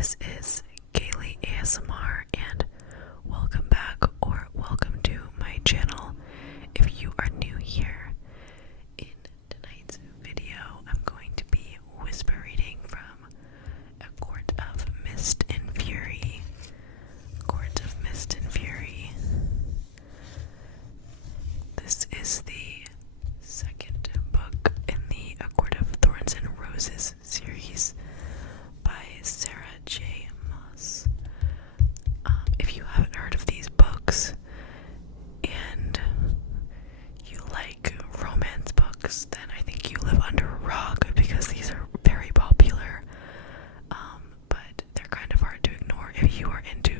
This is Kaylee ASMR, and welcome back or welcome to my channel. If you are new here, in tonight's video, I'm going to be whisper reading from A Court of Mist and Fury. Court of Mist and Fury. This is the second book in the A Court of Thorns and Roses series by Sarah J. Maas. If you haven't heard of these books and you like romance books, then I think you live under a rock because these are very popular. But they're kind of hard to ignore if you are into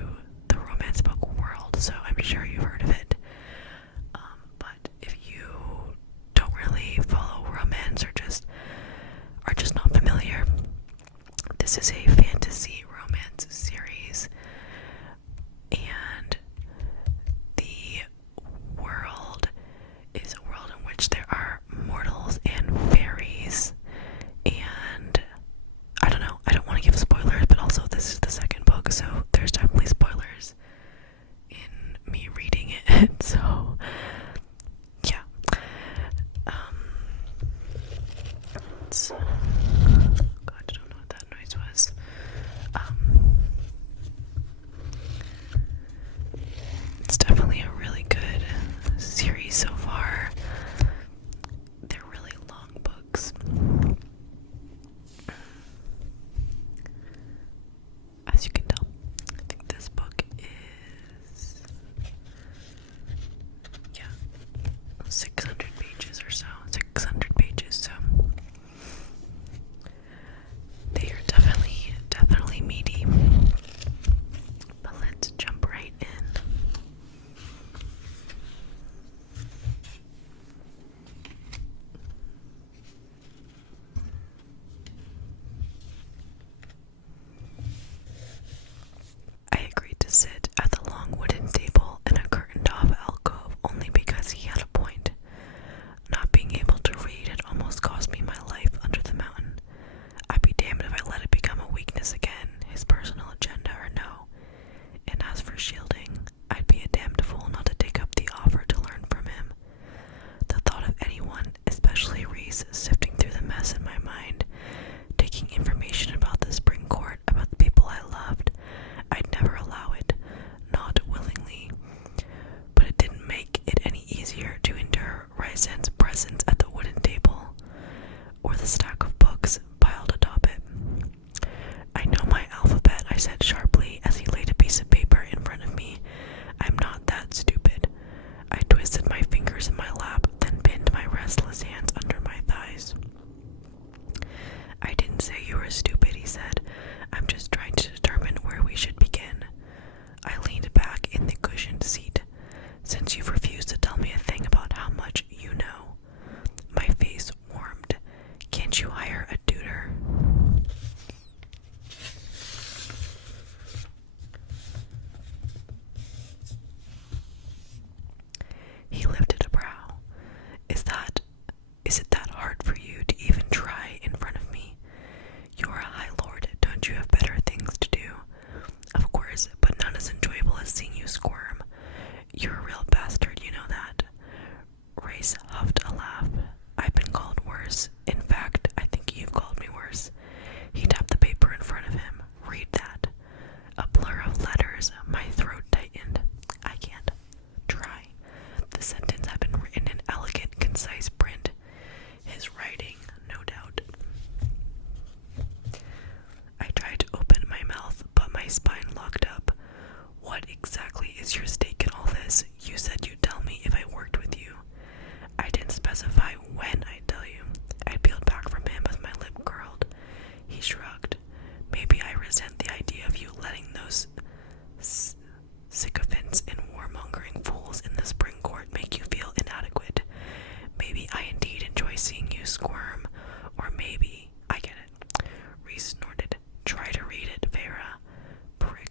the romance book world, so I'm sure you've heard of it. But if you don't really follow romance or are just not familiar, this is a fantasy romance series, and the world is a world in which there are mortals and fairies, and I don't know, I don't want to give spoilers, but also this is the second book, so there's definitely spoilers in me reading it, so yeah. God, I don't know what that noise was. It's definitely a really good series so far. They're really long books. As you can tell, I think this book is 600 pages or so. 600 pages, so they are definitely meaty. But let's jump right in. I agreed to sit at the long wooden table in a curtained-off alcove only because he had a point. Not being able to read had almost cost me my life under the mountain. I'd be damned if I let it become a weakness again, his personal agenda or no. And as for shielding, I'd be a damned fool not to take up the offer to learn from him. The thought of anyone, especially Reese, sifting through the mess in my mind, taking information about the spring court, about the people I loved, I'd never allow it, not willingly. But it didn't make it any easier to endure Ryzen's presence at the wooden table, or the stack of books piled atop it. I know my alphabet, I said sharply as he laid a piece of paper in front of me. I'm not that stupid. I twisted my fingers in my lap, then pinned my restless hands under my thighs. I didn't say you were stupid, he said. I'm just trying to determine where we should begin. I leaned back in the cushioned seat. Since you've refused to tell me a thing about how much you know. My face warmed. Can't you hire a tutor? He lifted a brow. Is it that hard for you to even try in front of me? You're a high lord, don't you have better things to do? Of course, but none as enjoyable as seeing you squirm. You're a real bastard, you know that. Race huffed a laugh. I've been called worse. In fact, I think you've called me worse. He tapped the paper in front of him. Read that. A blur of letters. My throat tightened. I can't. Try. The sentence had been written in elegant, concise print. His writing, no doubt. I tried to open my mouth, but my spine locked up. What exactly is your stake in all this? You said you'd tell me if I worked with you. I didn't specify when I'd tell you. I peeled back from him as my lip curled. He shrugged. Maybe I resent the idea of you letting those sycophants and warmongering fools in the spring court make you feel inadequate. Maybe I indeed enjoy seeing you squirm. Or maybe, I get it. Reese snorted. Try to read it, Vera. Prick.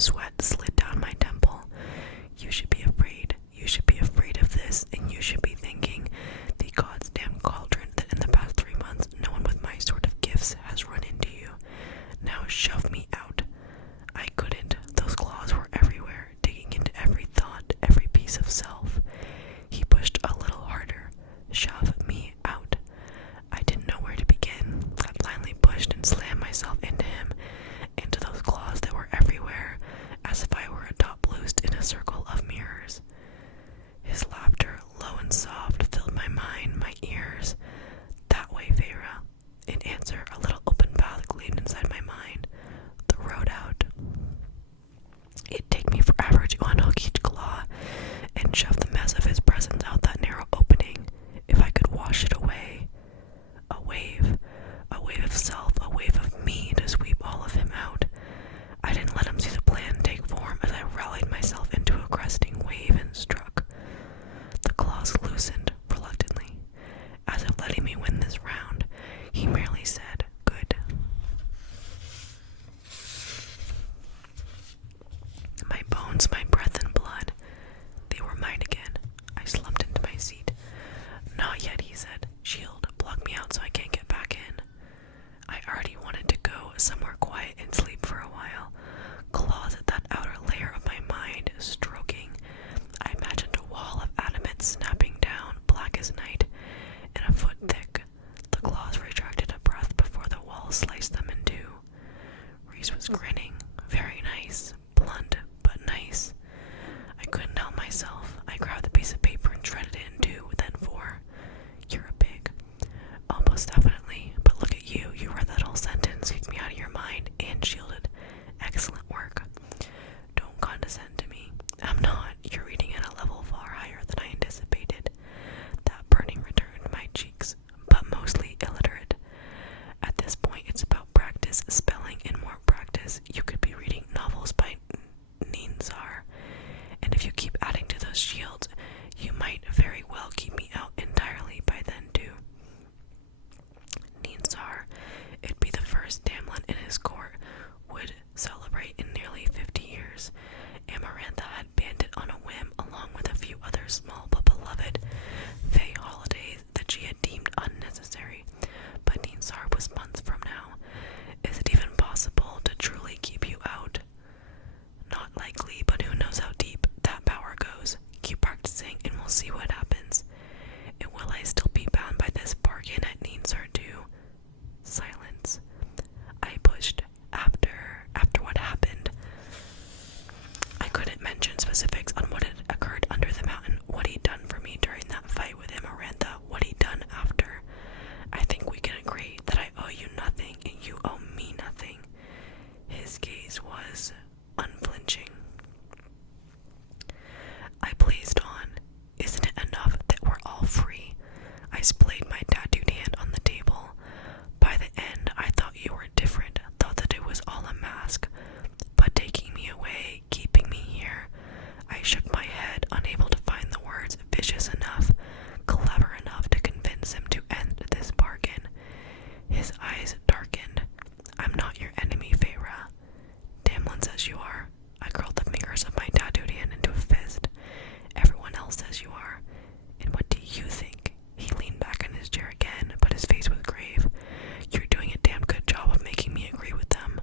Sweat slid down my temple. You should be afraid. You should be afraid of this, and you should be thinking, the God's damn cauldron that in the past 3 months no one with my sort of gifts has run into you. Now shove me out. I couldn't. Those claws were everywhere, digging into every thought, every piece of self. He pushed a little harder. Shove me out. I didn't know where to begin. I blindly pushed and slammed myself into him, into those claws that were everywhere, as if I were a top loosed in a circle of mirrors. His laughter, low and soft, filled my mind, my ears. That way, Feyre. In answer, a little open path gleamed inside my mind. The road out. It'd take me forever to unhook each claw and shove the mess of his presence out that narrow opening, if I could wash it away. A wave of self, a wave of me to sweep all of him out. I didn't let him see the plan take form as I rallied myself into a cresting wave and struck. The claws loosened reluctantly, as if letting me win this round. He merely said, "Good." My bones, my breath and blood, they were mine again. I slumped into my seat. "Not yet," he said. "Shield, block me out so I can't get back in." I already wanted to go somewhere quiet and sleep for a while. Claws at that outer layer of my mind, stroking. I imagined a wall of adamant snapping down, black as night, and a foot thick. The claws retracted a breath before the wall sliced them in two. Rhys was grinning. Very nice. Blunt, but nice. I couldn't help myself. I grabbed the piece of paper and shredded it in two, then four. "You're a pig." "Almost definitely. But look at you. You read that whole sentence, kicked me out of your mind, and shielded. Excellent work." "Don't condescend to me." "I'm not. You're reading at a level far higher than I anticipated." That burning returned to my cheeks, but mostly illiterate. At this point, it's about practice, spelling, and more practice. You could be reading novels by Ninsar, and if you keep adding to those shields, you might very well keep me out entirely by then too. Ninsar, it'd be the first Tamlin in his court would celebrate in nearly 50 years. Amarantha had banned it on a whim, along with a few other small but beloved Fae holidays that she had deemed unnecessary. But Ninsar was months from now. Is it even possible to truly keep you out? Not likely, but who knows how deep that power goes. Keep practicing and we'll see what happens. And will I still be bound by this bargain at Ninsar too? Silence. I pushed. After what happened. I couldn't mention specifics on what had occurred under the mountain, what he'd done for me during that fight with Amarantha, what he'd done after. I think we can agree that I owe you nothing and you owe me nothing. His gaze was unflinching. I blazed on. Isn't it enough that we're all free? I splayed my tattooed hand on the table. By the end, I thought you were different, thought that it was all a mask. But taking me away, keeping me here, I shook my head, unable to find the words vicious enough, clever enough to convince him to end this bargain. His eyes darkened. "I'm not your enemy, Feyre." "Tamlin says you are." I curled the fingers of my tattooed hand into a fist. "Everyone else says you are. And what do you think?" He leaned back in his chair again, but his face was grave. "You're doing a damn good job of making me agree with them."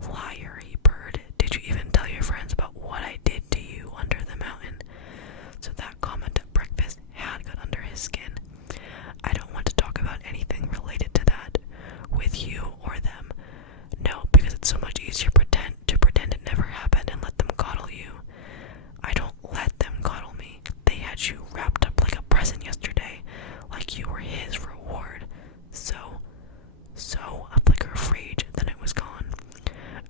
"Liar," he purred. "Did you even tell your friends about what I did to you under the mountain?" So that comment at breakfast had got under his skin. "I don't want to talk about anything related to that, with you or them. No, because it's so much easier to pretend it never happened and let them coddle you." "I don't let them coddle me. They had you wrapped up like a present yesterday, like you were his reward. So, a flicker of rage, then it was gone.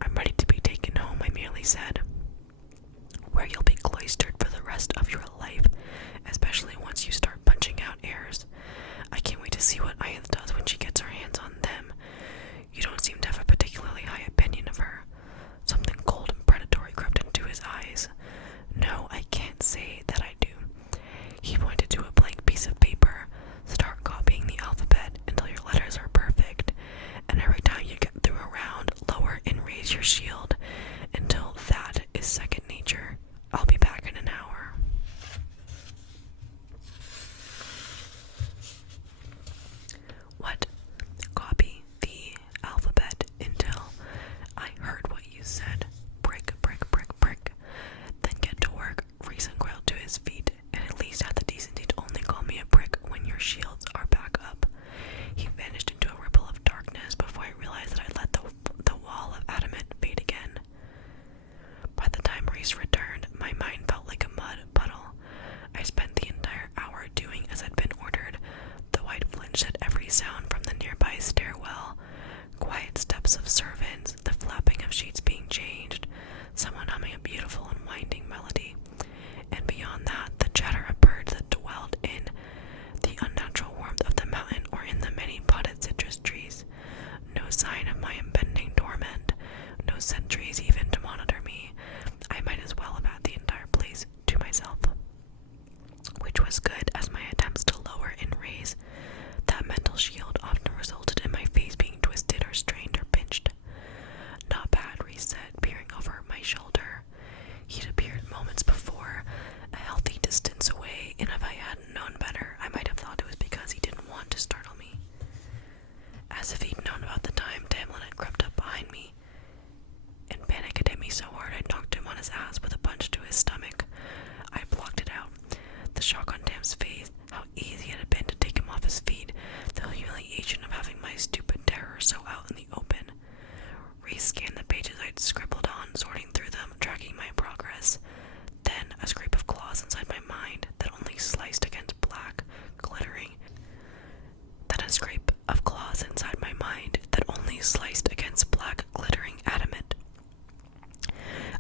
"I'm ready to be taken home," I merely said. "Where you'll be cloistered for the rest of your life, especially once you start punching out heirs. I can't wait to see what Ianthe does when she gets her hands on them. You don't seem to have a particularly high opinion of her." Something cold and predatory crept into his eyes. "No, I can't say that I do." He pointed to a blank piece of paper. "Start copying the alphabet until your letters are perfect, and every time you get through a round, lower and raise your shield until that said, "Brick, brick, brick, brick. Then get to work." Reason growled to his feet, and at least had the decency to only call me a brick when your shields are back up. He vanished into a ripple of darkness before I realized that I'd let the wall of adamant fade again. By the time Reese returned, my mind felt like a mud puddle. I spent the entire hour doing as I'd been ordered. The white flinched at every sound from the nearby stairwell. Quiet steps of servants, the flapping of sheets being changed, someone humming a beautiful and winding melody, and beyond that, the chatter of birds that dwelled in the unnatural warmth of the mountain or in the many potted citrus trees. No sign of my impending torment, no sentries even to monitor me. I might as well have had the entire place to myself. Which was good, as my attempts to lower and raise that mental shield often resulted in my face being twisted or strained or pinched. "Not bad," Reese said, peering over my shoulder. He'd appeared moments before, a healthy distance away, and if I hadn't known better, I might have thought it was because he didn't want to startle me. As if he'd known about the time Tamlin had crept up behind me, and panic had hit me so hard I knocked him on his ass with a punch to his stomach. I blocked it out. The shock on Tam's face, how easy it had been to take him off his feet, the humiliation of having my stupid terror so out in the open. Reese scanned the pages I'd scribbled on, sorting through them, tracking my progress. Then a scrape of claws inside my mind that only sliced against black, glittering. Adamant.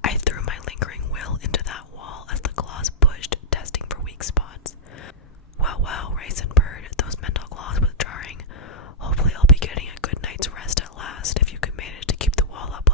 I threw my lingering will into that wall as the claws pushed, testing for weak spots. Well, Raisin purred, those mental claws withdrawing. "Hopefully I'll be getting a good night's rest at last, if you can manage to keep the wall up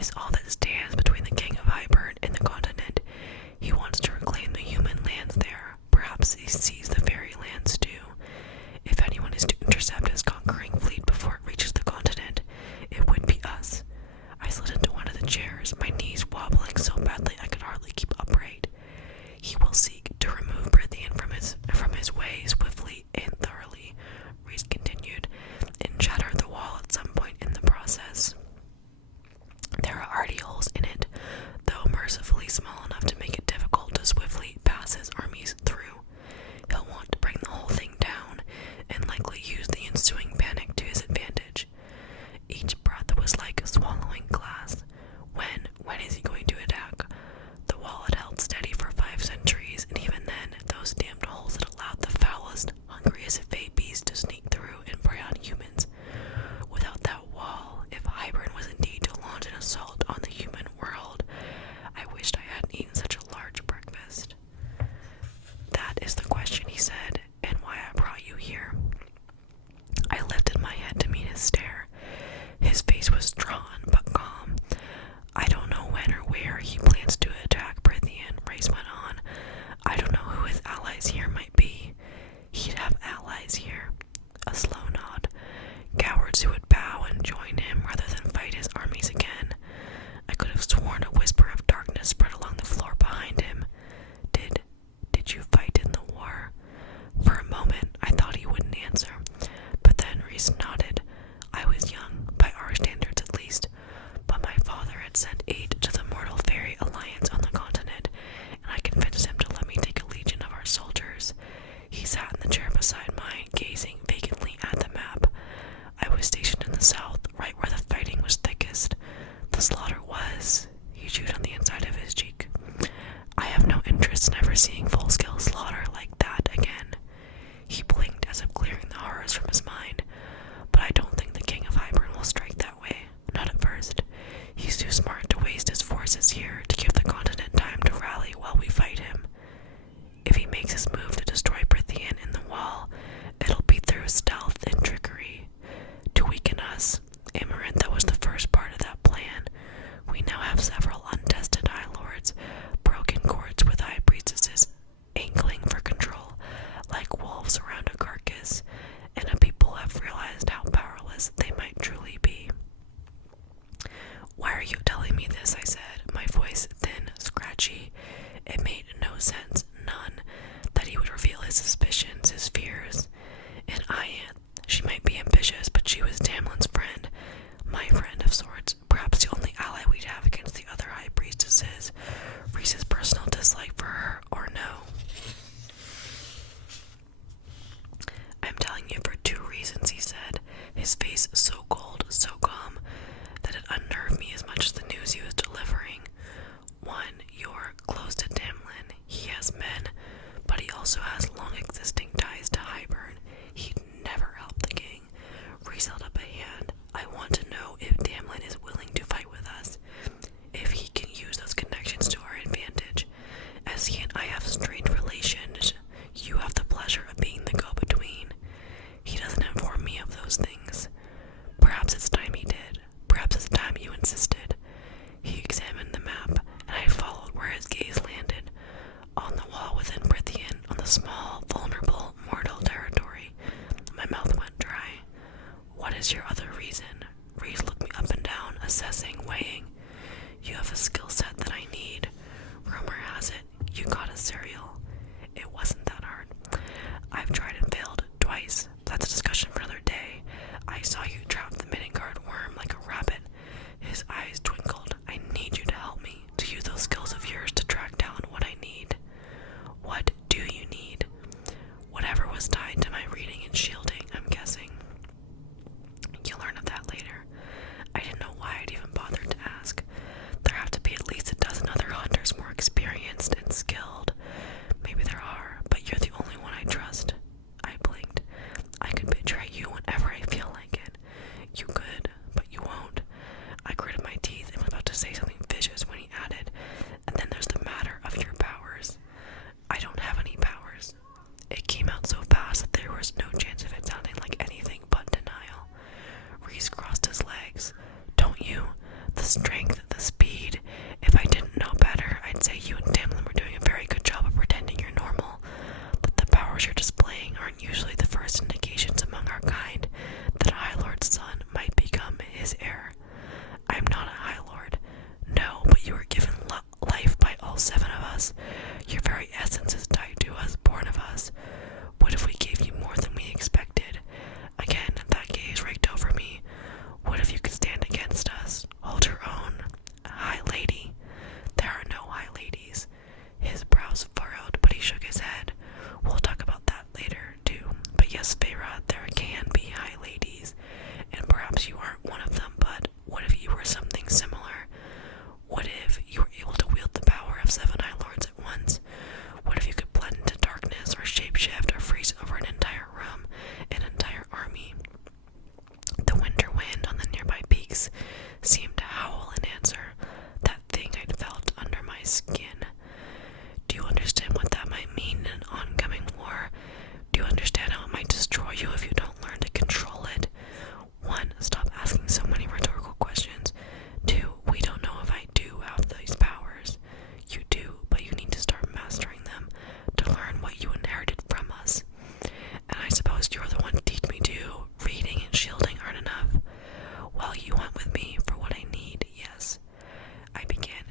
is all that stands between the king of Hybern and the continent. He wants to reclaim the human lands there. Perhaps he sees the fairy lands too. If anyone is to intercept his conquering fleet before it reaches the continent, it would be us. I slid into one of the chairs, my knees wobbling so badly I could hardly keep upright. He will seek to remove Prithian from his way swiftly and thoroughly, Reese continued, and shatter the wall at some point in the process. There are already holes in it, though mercifully small enough to make it difficult to swiftly pass his armies through. He'll want to bring the whole thing down, and likely use the ensuing panic to his advantage. Each breath was like swallowing glass. When is he going to attack? The wall had held steady for 5 centuries, and even then, those damned holes had allowed the foulest, hungriest babies to sneak through and prey on humans. Without that wall, if Hybern was indeed to launch an assault on the human world, I wished I hadn't eaten such a large breakfast. That is the question, he said, and why I brought you here. I lifted my head to meet his stare. His face was drawn but calm. I don't know when or where he plans to attack Prithian, Race went on. I don't know who his allies here might be. He'd have allies here. A slow nod. Cowards who would bow and join him rather than fight his armies again. I could have sworn a whisper of darkness spread along the floor behind him. Did you fight in the war? For a moment, I thought he wouldn't answer, but then Reese nodded. I was young, by our standards at least, but my father had sent aid to the Mortal Fairy Alliance on the continent, and I convinced him to let me take a legion of our soldiers. He sat in the chair beside mine, gazing vacantly at the map. I was stationed in the south, right where the fighting was thickest. The slaughter was. He chewed on the inside of his cheek. I have no interest in ever seeing full-scale slaughter like that again. He blinked as if clearing the horrors from his mind. But I don't think the king of Hybern will strike that way. Not at first. He's too smart to waste his forces here to give the continent time to rally while we fight him. If he makes his move to destroy Prithian in the wall, it'll be through stealth and trickery. To weaken us, Amarantha was the first part of that plan. We now have several untested High Lords, broken courts with High Priestesses, angling for control, like wolves around a carcass, and a people have realized how powerless they might truly be. Why are you telling me this? I said, my voice thin, scratchy. It made no sense, none, that he would reveal his suspicions, his fears. And she might be ambitious, but she was Tamlin's friend, my friend of sorts, perhaps the only ally we'd have against the other High Priestesses. Reese's personal dislike for her, or no. I'm telling you for 2 reasons, he said, his face so cold, so calm, that it unnerved me as much as the news he was delivering. 1, you're close to Tamlin. He has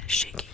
shaking